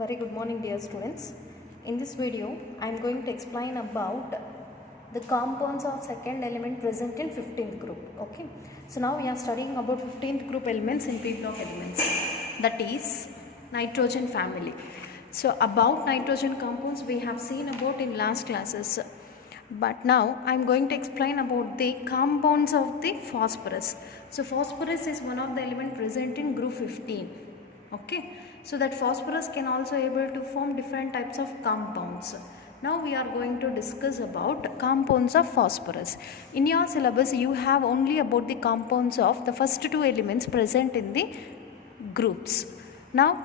Very good morning, dear students. In this video, I am going to explain about the compounds of second element present in 15th group. Okay. So now we are studying about 15th group elements in P block elements. That is nitrogen family. So about nitrogen compounds we have seen about in last classes. But now I am going to explain about the compounds of the phosphorus. So phosphorus is one of the element present in group 15. Okay. So that phosphorus can also able to form different types of compounds. Now we are going to discuss about compounds of phosphorus. In your syllabus you have only about the compounds of the first two elements present in the groups. Now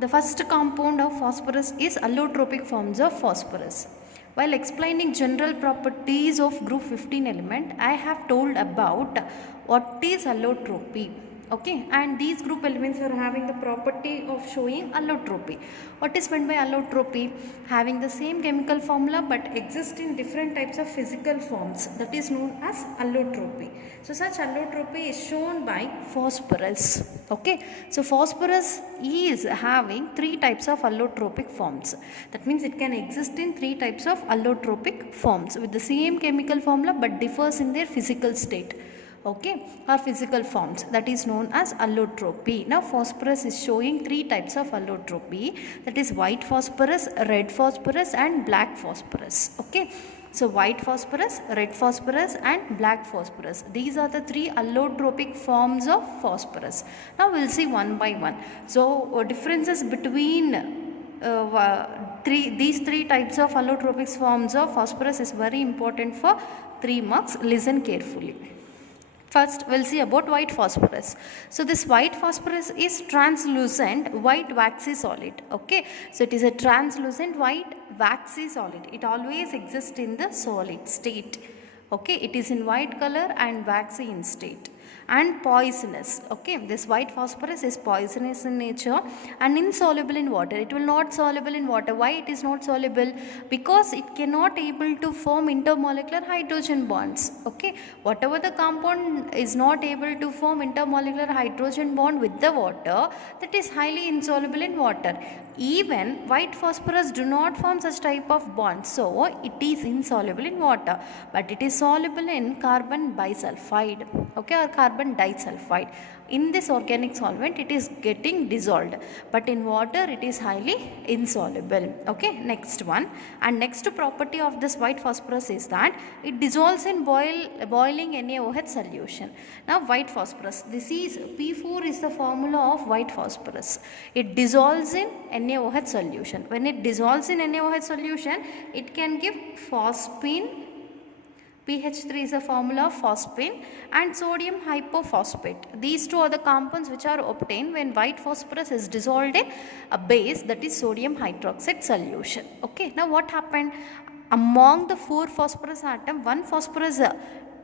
the first compound of phosphorus is allotropic forms of phosphorus. While explaining general properties of group 15 element, I have told about what is allotropy. Okay, and these group elements are having the property of showing allotropy. What is meant by allotropy? Having the same chemical formula but exist in different types of physical forms, that is known as allotropy. So such allotropy is shown by phosphorus. Okay, so phosphorus is having three types of allotropic forms. That means it can exist in three types of allotropic forms with the same chemical formula but differs in their physical state. Okay, or physical forms, that is known as allotropy. Now phosphorus is showing three types of allotropy, that is white phosphorus, red phosphorus and black phosphorus. Okay, so white phosphorus, red phosphorus and black phosphorus, these are the three allotropic forms of phosphorus. Now we will see one by one. So differences between these three types of allotropic forms of phosphorus is very important for 3 marks. Listen carefully. First, we'll see about white phosphorus. So this white phosphorus is translucent white waxy solid. Okay, so it is a translucent white waxy solid. It always exists in the solid state. Okay, it is in white color and waxy in state and poisonous. Okay, this white phosphorus is poisonous in nature and insoluble in water. It will not soluble in water. Why it is not soluble? Because it cannot able to form intermolecular hydrogen bonds. Okay, whatever the compound is not able to form intermolecular hydrogen bond with the water, that is highly insoluble in water. Even white phosphorus do not form such type of bond, so it is insoluble in water, but it is soluble in carbon bisulfide, okay, or carbon disulfide. In this organic solvent it is getting dissolved, but in water it is highly insoluble. Okay, next one, and next property of this white phosphorus is that it dissolves in boiling NaOH solution. Now white phosphorus, this is P4 is the formula of white phosphorus. It dissolves in NaOH solution. When it dissolves in NaOH solution, it can give phosphine. PH3 is a formula of phosphine and sodium hypophosphate. These two are the compounds which are obtained when white phosphorus is dissolved in a base, that is sodium hydroxide solution. Okay, now what happened? Among the 4 phosphorus atom, one phosphorus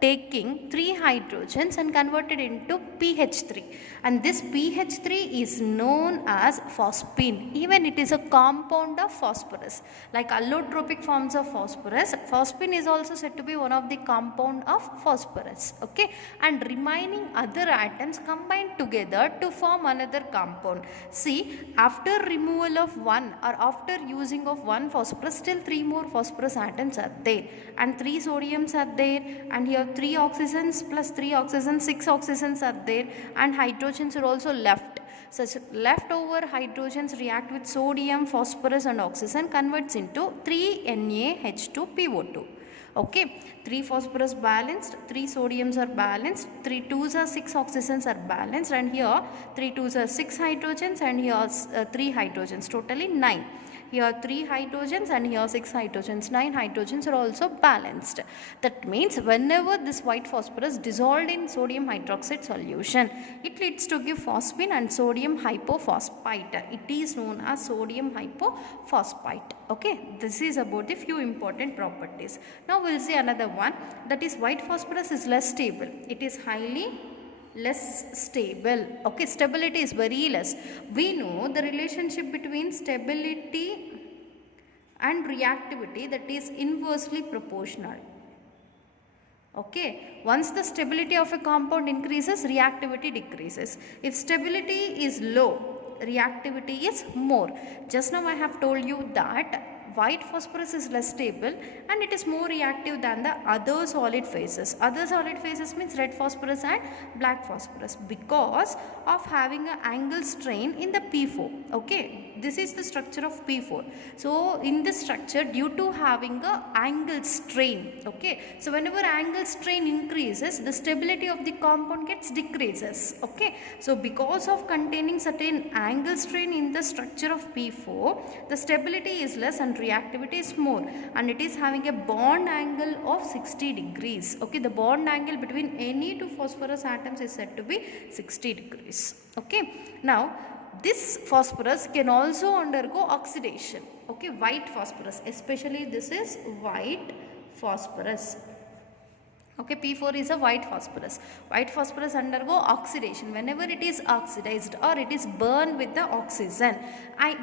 taking 3 hydrogens and converted into PH3, and this PH3 is known as phosphine. Even it is a compound of phosphorus. Like allotropic forms of phosphorus, phosphine is also said to be one of the compound of phosphorus. Okay, and remaining other atoms combine together to form another compound. See, after removal of one or after using of one phosphorus, still 3 more phosphorus atoms are there and 3 sodiums are there, and here 3 oxygens plus 3 oxygens, 6 oxygens are there, and hydrogens are also left. Such leftover hydrogens react with sodium, phosphorus and oxygen, converts into 3NaH2PO2. Okay, 3 phosphorus balanced, 3 sodiums are balanced, 3 2s are 6 oxygens are balanced, and here 3 2s are 6 hydrogens, and here 3 hydrogens, totally 9. Here 3 hydrogens and here 6 hydrogens. 9 hydrogens are also balanced. That means whenever this white phosphorus dissolved in sodium hydroxide solution, it leads to give phosphine and sodium hypophosphite. It is known as sodium hypophosphite. Okay, this is about the few important properties. Now we will see another one, that is white phosphorus is less stable. It is highly less stable. Okay, stability is very less. We know the relationship between stability and reactivity, that is inversely proportional. Okay, once the stability of a compound increases, reactivity decreases. If stability is low, reactivity is more. Just now I have told you that white phosphorus is less stable and it is more reactive than the other solid phases. Other solid phases means red phosphorus and black phosphorus, because of having an angle strain in the P4. Okay, this is the structure of P4. So in this structure, due to having a angle strain, okay, so whenever angle strain increases, the stability of the compound gets decreases. Okay, so because of containing certain angle strain in the structure of P4, the stability is less and reactivity is more, and it is having a bond angle of 60 degrees. Okay, the bond angle between any two phosphorus atoms is said to be 60 degrees. Okay, now this phosphorus can also undergo oxidation. Okay, white phosphorus, especially this is white phosphorus. Okay, P4 is a white phosphorus. White phosphorus undergo oxidation. Whenever it is oxidized or it is burned with the oxygen,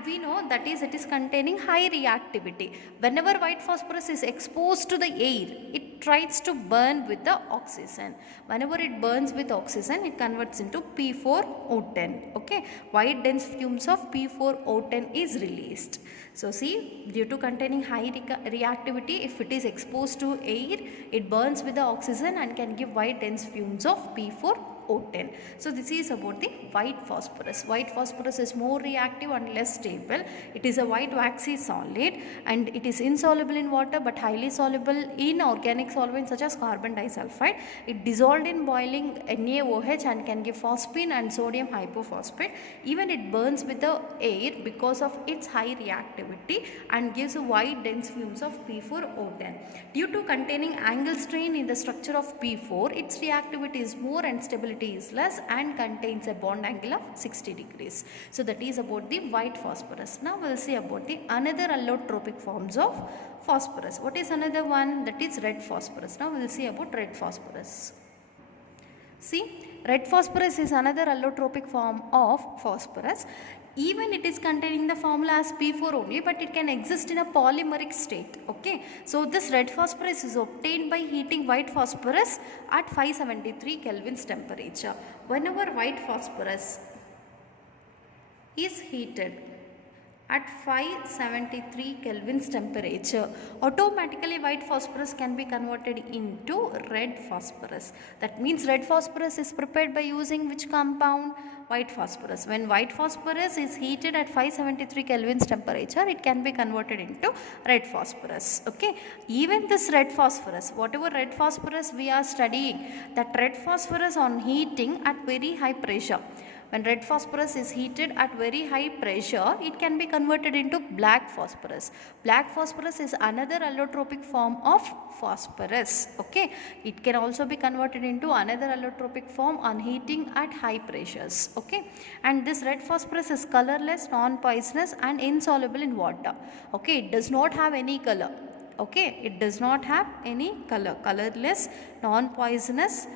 we know that is it is containing high reactivity. Whenever white phosphorus is exposed to the air, it tries to burn with the oxygen. Whenever it burns with oxygen, it converts into P4O10. Okay, white dense fumes of P4O10 is released. So see, due to containing high reactivity, if it is exposed to air, it burns with the oxygen and can give white dense fumes of P4O10. So this is about the white phosphorus. White phosphorus is more reactive and less stable. It is a white waxy solid and it is insoluble in water but highly soluble in organic solvents such as carbon disulfide. It dissolved in boiling NaOH and can give phosphine and sodium hypophosphate. Even it burns with the air because of its high reactivity and gives a white dense fumes of P4O10. Due to containing angle strain in the structure of P4, its reactivity is more and stability is less and contains a bond angle of 60 degrees. So that is about the white phosphorus. Now we will see about the another allotropic forms of phosphorus. What is another one? That is red phosphorus. Now we will see about red phosphorus. See, red phosphorus is another allotropic form of phosphorus. Even it is containing the formula as P4 only, but it can exist in a polymeric state. Okay, so this red phosphorus is obtained by heating white phosphorus at 573 Kelvin's temperature. Whenever white phosphorus is heated at 573 Kelvin's temperature, automatically white phosphorus can be converted into red phosphorus. That means red phosphorus is prepared by using which compound? White phosphorus. When white phosphorus is heated at 573 Kelvin's temperature, it can be converted into red phosphorus. Okay, even this red phosphorus, whatever red phosphorus we are studying, that red phosphorus on heating at very high pressure, when red phosphorus is heated at very high pressure, it can be converted into black phosphorus. Black phosphorus is another allotropic form of phosphorus. Okay, it can also be converted into another allotropic form on heating at high pressures. Okay, and this red phosphorus is colorless, non-poisonous and insoluble in water. Okay, it does not have any color. Okay, it does not have any color. Colorless, non-poisonous.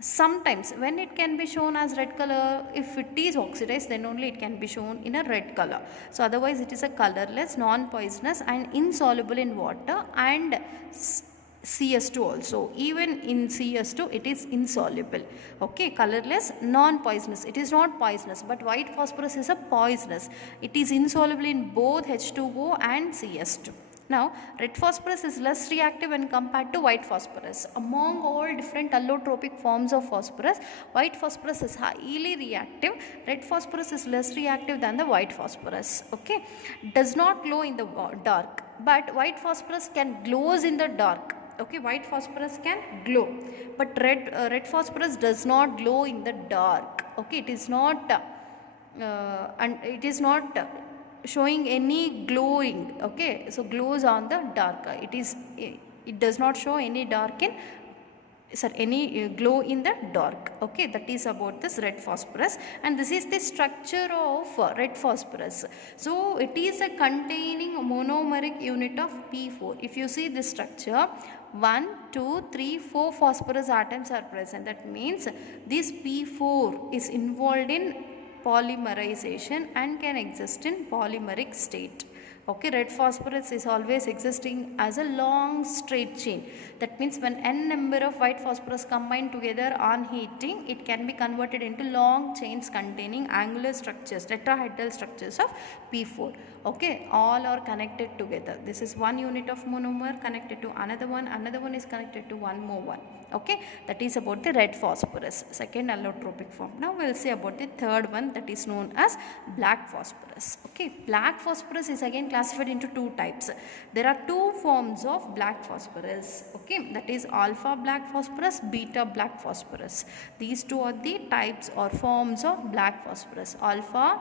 Sometimes when it can be shown as red color, if it is oxidized, then only it can be shown in a red color. So otherwise it is a colorless, non-poisonous and insoluble in water and CS2 also. Even in CS2 it is insoluble. Okay, colorless, non-poisonous. It is not poisonous, but white phosphorus is a poisonous. It is insoluble in both H2O and CS2. Now, red phosphorus is less reactive when compared to white phosphorus. Among all different allotropic forms of phosphorus, white phosphorus is highly reactive. Red phosphorus is less reactive than the white phosphorus. Okay, does not glow in the dark, but white phosphorus can glows in the dark. Okay, white phosphorus can glow, but red phosphorus does not glow in the dark. Okay, it is not showing any glowing. Okay, so glows on the dark. It does not show any any glow in the dark. Okay, that is about this red phosphorus, and this is the structure of red phosphorus. So it is a containing monomeric unit of P4. If you see this structure, 1, 2, 3, 4 phosphorus atoms are present. That means this P4 is involved in polymerization and can exist in polymeric state. Okay, red phosphorus is always existing as a long straight chain. That means when n number of white phosphorus combine together on heating, it can be converted into long chains containing angular structures, tetrahedral structures of P4. Okay, all are connected together. This is one unit of monomer connected to another one is connected to one more one. Okay, that is about the red phosphorus, second allotropic form. Now we will see about the third one, that is known as black phosphorus. Okay, black phosphorus is again classified into two types. There are two forms of black phosphorus. Okay, that is alpha black phosphorus, beta black phosphorus. These two are the types or forms of black phosphorus: alpha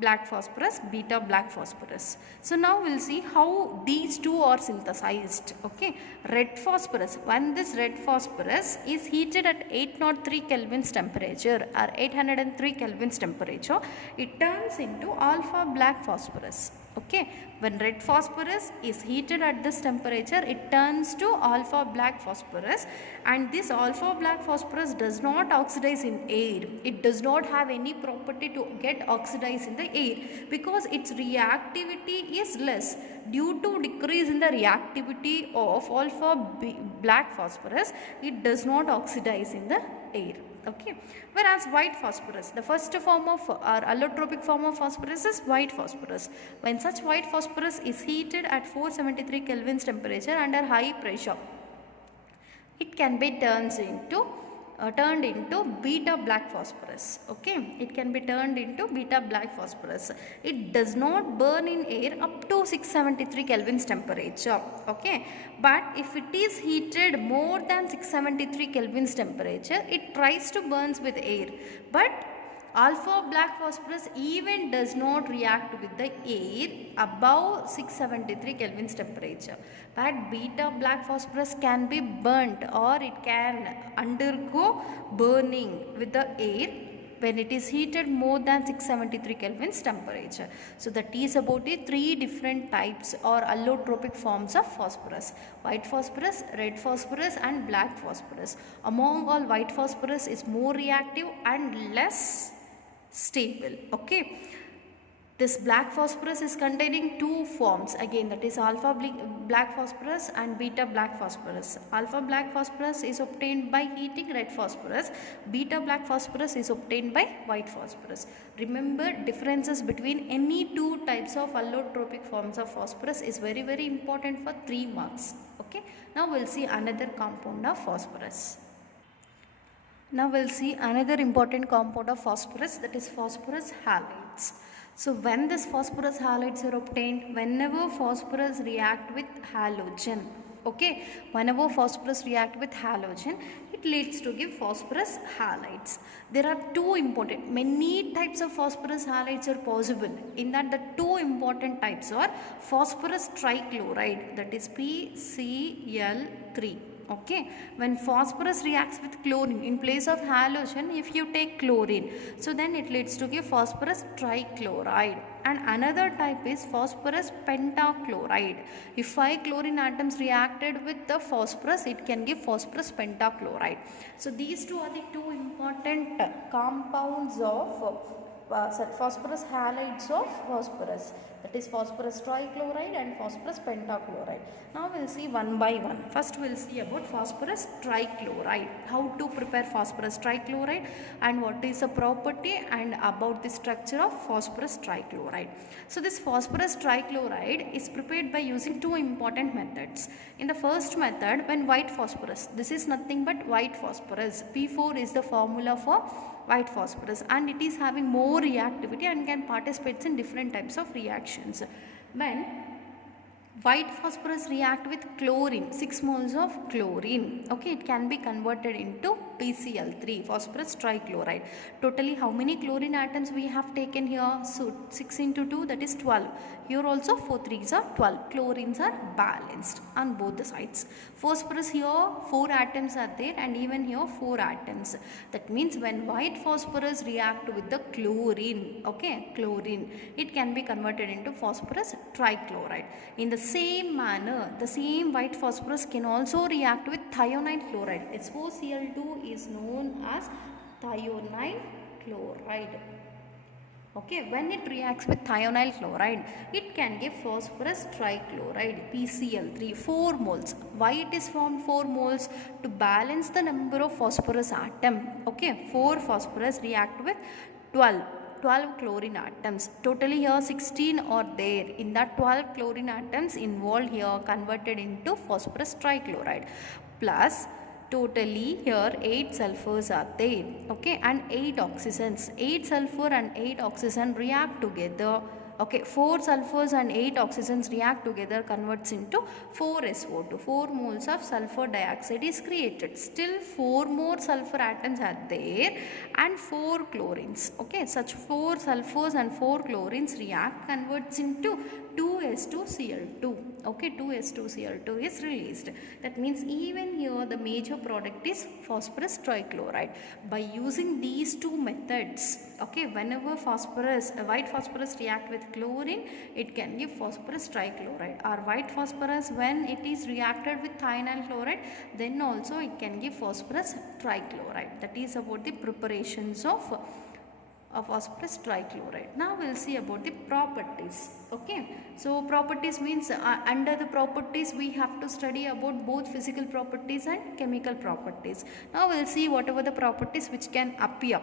black phosphorus, beta black phosphorus. So now we'll see how these two are synthesized. Okay, red phosphorus, when this red phosphorus is heated at 803 kelvins temperature or 803 kelvins temperature, it turns into alpha black phosphorus. Okay, when red phosphorus is heated at this temperature, it turns to alpha black phosphorus, and this alpha black phosphorus does not oxidize in air. It does not have any property to get oxidized in the air because its reactivity is less. Due to decrease in the reactivity of alpha black phosphorus, it does not oxidize in the air. Okay, whereas white phosphorus, the first form of or allotropic form of phosphorus is white phosphorus. When such white phosphorus is heated at 473 kelvins temperature under high pressure, it can be turned into beta black phosphorus. Okay, it can be turned into beta black phosphorus. It does not burn in air up to 673 kelvins temperature. Okay, but if it is heated more than 673 kelvins temperature, it tries to burns with air, but alpha black phosphorus even does not react with the air above 673 kelvins temperature. But beta black phosphorus can be burnt, or it can undergo burning with the air when it is heated more than 673 kelvins temperature. So that is about the three different types or allotropic forms of phosphorus: white phosphorus, red phosphorus and black phosphorus. Among all, white phosphorus is more reactive and less stable. Okay, this black phosphorus is containing two forms again, that is alpha black phosphorus and beta black phosphorus. Alpha black phosphorus is obtained by heating red phosphorus, beta black phosphorus is obtained by white phosphorus. Remember, differences between any two types of allotropic forms of phosphorus is very important for 3 marks. Okay, now we'll see another compound of phosphorus. Now we'll see another important compound of phosphorus, that is phosphorus halides. So when this phosphorus halides are obtained, whenever phosphorus react with halogen, okay, whenever phosphorus react with halogen, it leads to give phosphorus halides. There are two important, many types of phosphorus halides are possible. In that, the two important types are phosphorus trichloride, that is PCl3. Okay, when phosphorus reacts with chlorine, in place of halogen, if you take chlorine, so then it leads to give phosphorus trichloride. And another type is phosphorus pentachloride. If 5 chlorine atoms reacted with the phosphorus, it can give phosphorus pentachloride. So these two are the two important compounds of phosphorus halides of phosphorus, that is phosphorus trichloride and phosphorus pentachloride. Now we will see one by one. First we will see about phosphorus trichloride, how to prepare phosphorus trichloride and what is the property and about the structure of phosphorus trichloride. So this phosphorus trichloride is prepared by using two important methods. In the first method, when white phosphorus, this is nothing but white phosphorus, P4 is the formula for white phosphorus, and it is having more reactivity and can participate in different types of reactions. When white phosphorus react with chlorine, 6 moles of chlorine, okay, it can be converted into PCl3, phosphorus trichloride. Totally how many chlorine atoms we have taken here? So 6 into 2, that is 12. Here also 4 3s are 12. Chlorines are balanced on both the sides. Phosphorus here 4 atoms are there, and even here 4 atoms. That means when white phosphorus react with the chlorine, okay, chlorine, it can be converted into phosphorus trichloride. In the same manner, the same white phosphorus can also react with thionine chloride. SOCl2 is known as thionine chloride. Okay, when it reacts with thionyl chloride, it can give phosphorus trichloride, PCl3, 4 moles. Why it is formed 4 moles? To balance the number of phosphorus atom. Okay, 4 phosphorus react with 12 chlorine atoms. Totally here 16 are there. In that 12 chlorine atoms involved here converted into phosphorus trichloride. Plus totally here 8 sulfurs are there, okay, and 8 oxygens. 8 sulfur and 8 oxygen react together. Okay, 4 sulfurs and 8 oxygens react together, converts into 4SO2. 4 moles of sulfur dioxide is created. Still 4 more sulfur atoms are there and 4 chlorines. Okay, such 4 sulfurs and 4 chlorines react, converts into 2S2Cl2. Okay, 2S2Cl2 is released. That means even here the major product is phosphorus trichloride. By using these two methods, okay, whenever white phosphorus react with chlorine, it can give phosphorus trichloride, or white phosphorus when it is reacted with thionyl chloride, then also it can give phosphorus trichloride. That is about the preparations of phosphorus trichloride. Now we'll see about the properties. Okay, so properties means under the properties we have to study about both physical properties and chemical properties. Now we'll see whatever the properties which can appear.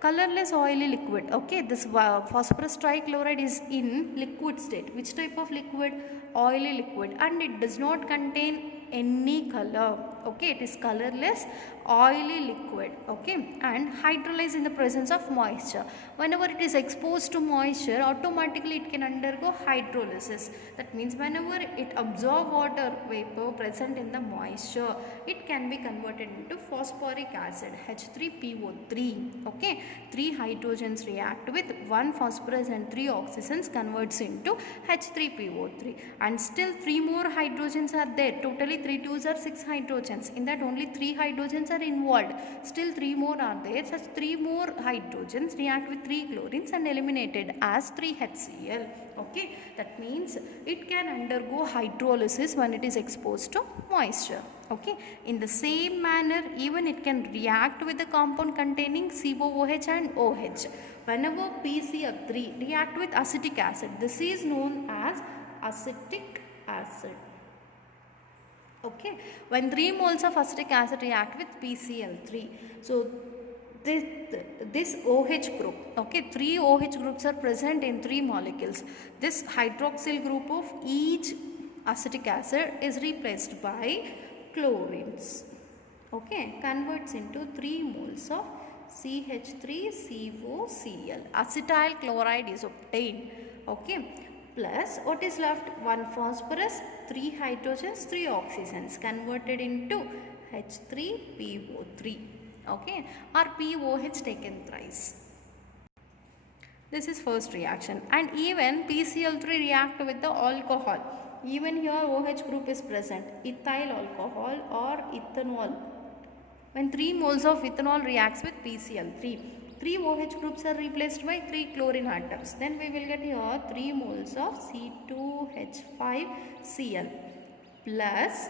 Colorless oily liquid. Okay, this phosphorus trichloride is in liquid state. Which type of liquid? Oily liquid, and it does not contain any color. Okay, it is colorless oily liquid. Okay, and hydrolyzed in the presence of moisture. Whenever it is exposed to moisture, automatically it can undergo hydrolysis. That means whenever it absorbs water vapor present in the moisture, it can be converted into phosphoric acid, H3PO3. Okay, 3 hydrogens react with 1 phosphorus and 3 oxygens, converts into H3PO3, and still 3 more hydrogens are there. Totally 3 2s are 6 hydrogens. In that only 3 hydrogens are involved. Still 3 more are there. Such 3 more hydrogens react with 3 chlorines and eliminated as 3 HCl. Okay, that means it can undergo hydrolysis when it is exposed to moisture. Okay, in the same manner, even it can react with the compound containing COOH and OH. Whenever PCl3 react with acetic acid, this is known as acetic acid. Okay, when 3 moles of acetic acid react with PCl3, so this OH group, okay, 3 OH groups are present in 3 molecules. This hydroxyl group of each acetic acid is replaced by chlorines. Okay, converts into 3 moles of CH3COCl. Acetyl chloride is obtained. Okay, plus what is left? 1 phosphorus, 3 hydrogens, 3 oxygens, converted into H3PO3. Okay, or POH taken thrice. This is first reaction, and even PCl3 react with the alcohol. Even here OH group is present, ethyl alcohol or ethanol. When 3 moles of ethanol reacts with PCl3, 3 OH groups are replaced by 3 chlorine atoms. Then we will get here 3 moles of C2H5Cl plus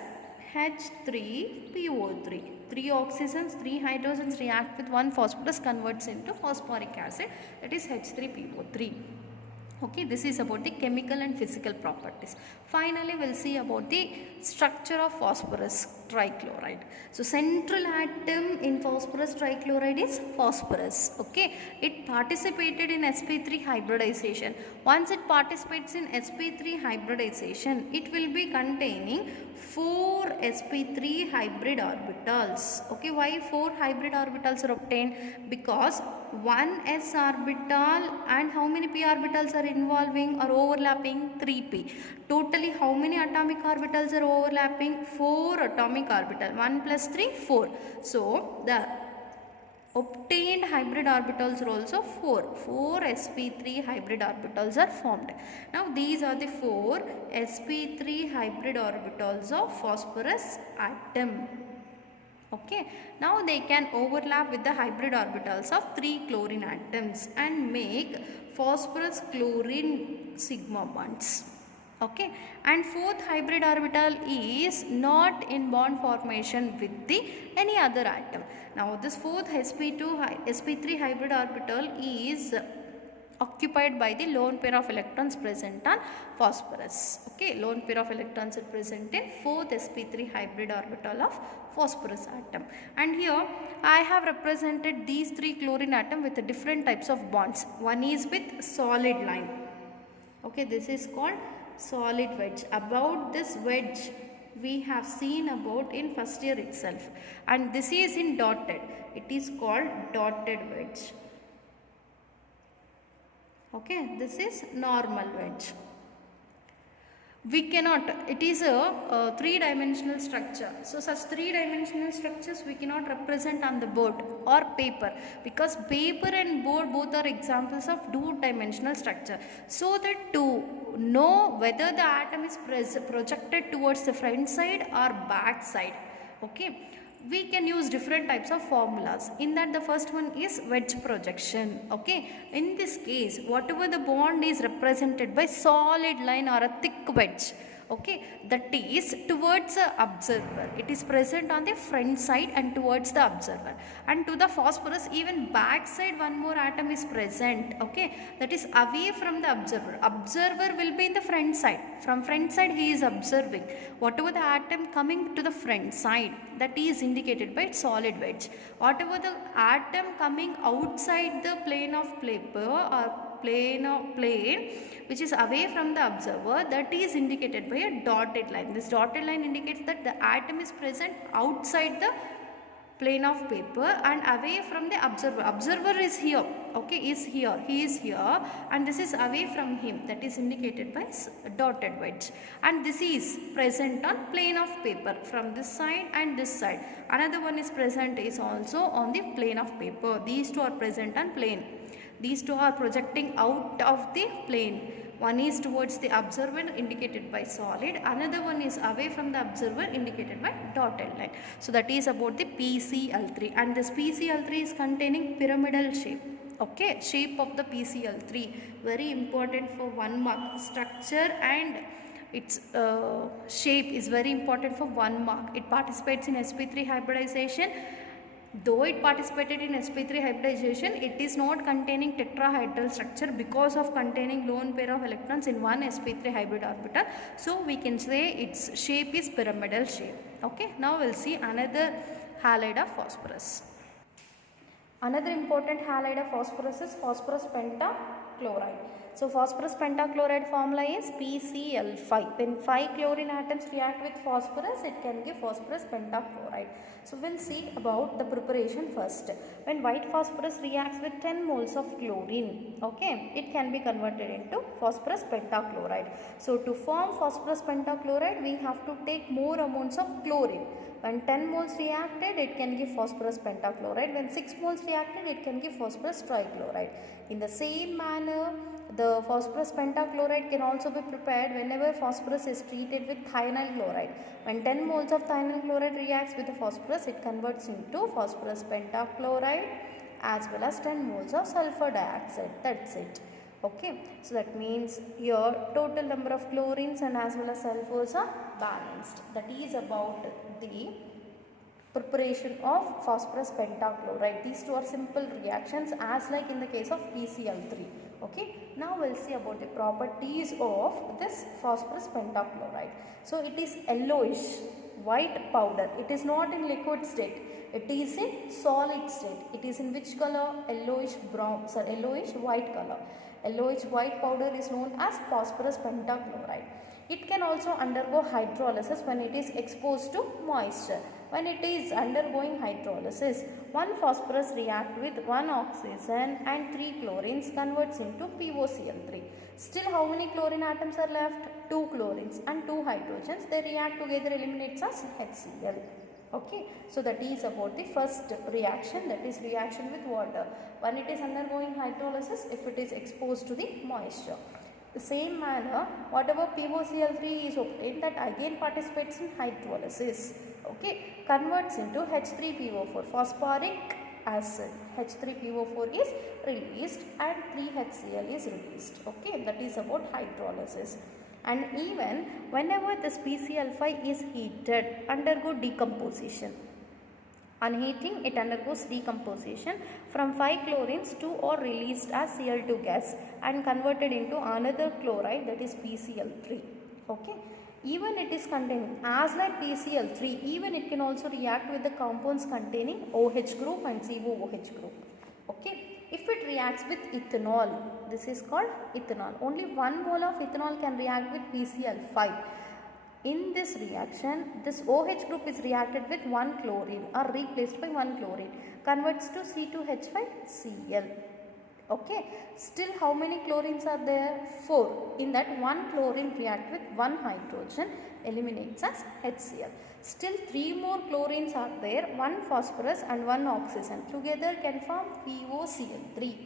H3PO3. 3 oxygens, 3 hydrogens react with 1 phosphorus, converts into phosphoric acid, that is H3PO3. Okay, this is about the chemical and physical properties. Finally, we'll see about the structure of phosphorus trichloride. So, central atom in phosphorus trichloride is phosphorus. Okay, it participated in sp3 hybridization. Once it participates in sp3 hybridization, it will be containing 4 sp3 hybrid orbitals. Okay, why 4 hybrid orbitals are obtained? Because 1 s orbital and how many p orbitals are involving or overlapping? 3p. Totally how many atomic orbitals are overlapping? 4 atomic orbital. 1 plus 3, 4. So the obtained hybrid orbitals are also 4. 4 sp3 hybrid orbitals are formed. Now these are the 4 sp3 hybrid orbitals of phosphorus atom. Okay, now they can overlap with the hybrid orbitals of 3 chlorine atoms and make phosphorus chlorine sigma bonds. Okay, and 4th hybrid orbital is not in bond formation with the any other atom. Now this 4th sp3 hybrid orbital is occupied by the lone pair of electrons present on phosphorus. Okay, lone pair of electrons are present in 4th sp3 hybrid orbital of phosphorus atom. And here I have represented these 3 chlorine atom with different types of bonds. One is with solid line. Okay, this is called solid wedge. About this wedge we have seen about in first year itself, and this is in dotted. It is called dotted wedge. Okay, this is normal wedge. We cannot, it is a 3-dimensional structure. So such 3-dimensional structures we cannot represent on the board or paper, because paper and board both are examples of 2-dimensional structure. So that to know whether the atom is projected towards the front side or back side, okay, we can use different types of formulas. In that, the first one is wedge projection. Okay, in this case, whatever the bond is represented by solid line or a thick wedge, okay, that is towards the observer. It is present on the front side and towards the observer. And to the phosphorus, even back side one more atom is present, okay, that is away from the observer. Observer will be in the front side. From front side he is observing. Whatever the atom coming to the front side, that is indicated by solid wedge. Whatever the atom coming outside the plane of paper or plane which is away from the observer, that is indicated by a dotted line. This dotted line indicates that the atom is present outside the plane of paper and away from the observer. Observer is here, okay, is here, he is here, and this is away from him, that is indicated by dotted wedge. And this is present on plane of paper from this side and this side. Another one is present is also on the plane of paper. These two are present on plane. These two are projecting out of the plane. One is towards the observer indicated by solid, another one is away from the observer indicated by dotted line. So that is about the PCl3, and this PCl3 is containing pyramidal shape. Okay, shape of the PCl3, very important for 1 mark. Structure and its shape is very important for 1 mark. It participates in sp3 hybridization. Though it participated in sp3 hybridization, it is not containing tetrahedral structure because of containing lone pair of electrons in one sp3 hybrid orbital. So we can say its shape is pyramidal shape. Okay, now we will see another halide of phosphorus. Another important halide of phosphorus is phosphorus pentachloride. So phosphorus pentachloride formula is PCl5. When 5 chlorine atoms react with phosphorus, it can give phosphorus pentachloride. So we'll see about the preparation first. When white phosphorus reacts with 10 moles of chlorine, okay, it can be converted into phosphorus pentachloride. So to form phosphorus pentachloride, we have to take more amounts of chlorine. When 10 moles reacted, it can give phosphorus pentachloride. When 6 moles reacted, it can give phosphorus trichloride. In the same manner, the phosphorus pentachloride can also be prepared whenever phosphorus is treated with thionyl chloride. When 10 moles of thionyl chloride reacts with the phosphorus, it converts into phosphorus pentachloride as well as 10 moles of sulfur dioxide. That's it. Okay, so that means your total number of chlorines and as well as sulfurs are balanced. That is about the preparation of phosphorus pentachloride. These two are simple reactions as like in the case of PCl3. Okay, now we'll see about the properties of this phosphorus pentachloride. So it is yellowish white powder. It is not in liquid state. It is in solid state. It is in which color? Yellowish brown, sorry, yellowish white color. Yellowish white powder is known as phosphorus pentachloride. It can also undergo hydrolysis when it is exposed to moisture. When it is undergoing hydrolysis, one phosphorus reacts with one oxygen and 3 chlorines converts into POCl3. Still how many chlorine atoms are left? 2 chlorines and 2 hydrogens. They react together, eliminates as HCl. Okay, so that is about the first reaction, that is reaction with water. When it is undergoing hydrolysis, if it is exposed to the moisture. The same manner, whatever POCl3 is obtained, that again participates in hydrolysis. Okay, converts into H3PO4, phosphoric acid. H3PO4 is released and 3HCl is released. Okay, that is about hydrolysis. And even whenever this PCl5 is heated, undergo decomposition. On heating, it undergoes decomposition. From 5 chlorines, 2 are released as Cl2 gas and converted into another chloride, that is PCl3. Okay. Even it is containing, as like PCl3, even it can also react with the compounds containing OH group and COOH group. Okay. If it reacts with ethanol, this is called ethanol. Only 1 mole of ethanol can react with PCl5. In this reaction, this OH group is reacted with 1 chlorine or replaced by 1 chlorine, converts to C2H5Cl. Okay, still how many chlorines are there? 4. In that, 1 chlorine react with 1 hydrogen, eliminates as HCl. Still 3 more chlorines are there, 1 phosphorus and 1 oxygen. Together can form POCl3.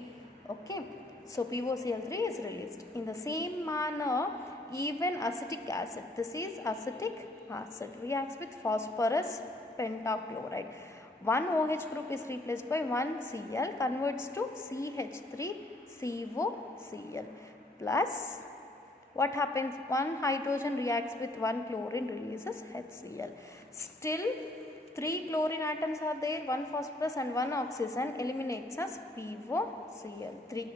Okay, so POCl3 is released. In the same manner, even acetic acid, this is acetic acid, reacts with phosphorus pentachloride. 1 OH group is replaced by 1 Cl, converts to CH3COCl plus what happens? 1 hydrogen reacts with 1 chlorine, releases HCl. Still 3 chlorine atoms are there, 1 phosphorus and 1 oxygen, eliminates as POCl3.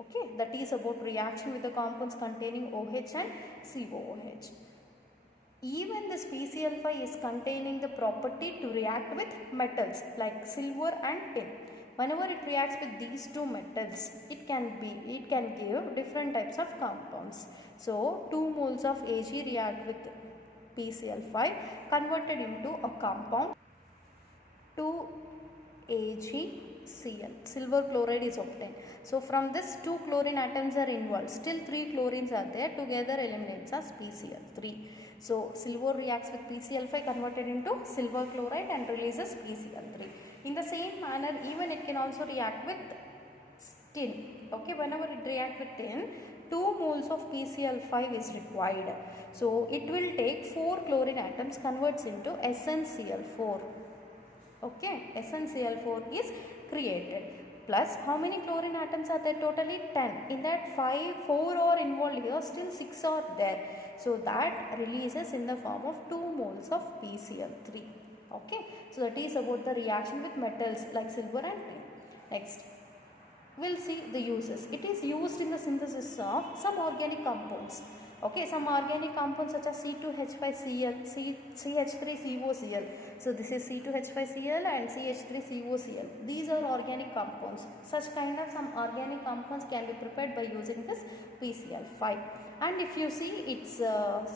Okay, that is about reaction with the compounds containing OH and COOH. Even this PCl5 is containing the property to react with metals like silver and tin. Whenever it reacts with these two metals, it can give different types of compounds. So 2 moles of Ag react with PCl5, converted into a compound 2AgCl. Silver chloride is obtained. So from this 2 chlorine atoms are involved. Still 3 chlorines are there. Together eliminates as PCl3. So silver reacts with PCl5, converted into silver chloride and releases PCl3. In the same manner, even it can also react with tin. Okay, whenever it reacts with tin, 2 moles of PCl5 is required. So it will take 4 chlorine atoms, converts into SnCl4. Okay, SnCl4 is created. Plus, how many chlorine atoms are there? Totally 10. In that 4 are involved here, still 6 are there. So that releases in the form of 2 moles of PCl3. Okay, so that is about the reaction with metals like silver and tin. Next, we'll see the uses. It is used in the synthesis of some organic compounds. Okay, some organic compounds such as C2H5Cl, CH3COCl. So this is C2H5Cl and CH3COCl. These are organic compounds. Such kind of some organic compounds can be prepared by using this PCl5. And if you see its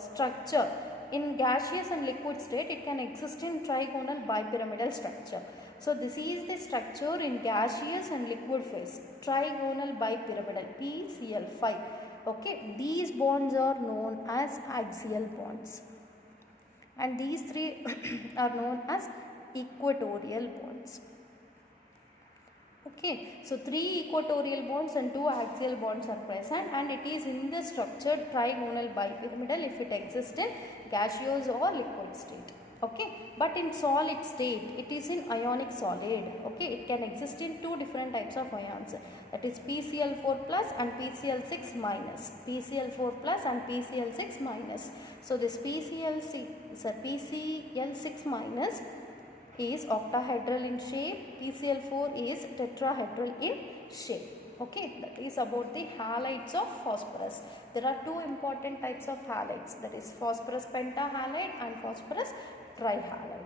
structure, in gaseous and liquid state, it can exist in trigonal bipyramidal structure. So this is the structure in gaseous and liquid phase, trigonal bipyramidal, PCl5. Okay, these bonds are known as axial bonds, and these 3 are known as equatorial bonds. Okay, so 3 equatorial bonds and 2 axial bonds are present, and it is in the structured trigonal bipyramidal if it exists in gaseous or liquid state. Okay, but in solid state, it is in ionic solid. Okay, it can exist in 2 different types of ions, that is PCl4 plus and PCl6 minus. PCl4 plus and PCl6 minus. So this PCl6 minus is octahedral in shape, PCl4 is tetrahedral in shape. Okay, that is about the halides of phosphorus. There are 2 important types of halides, that is phosphorus pentahalide and phosphorus trihalide.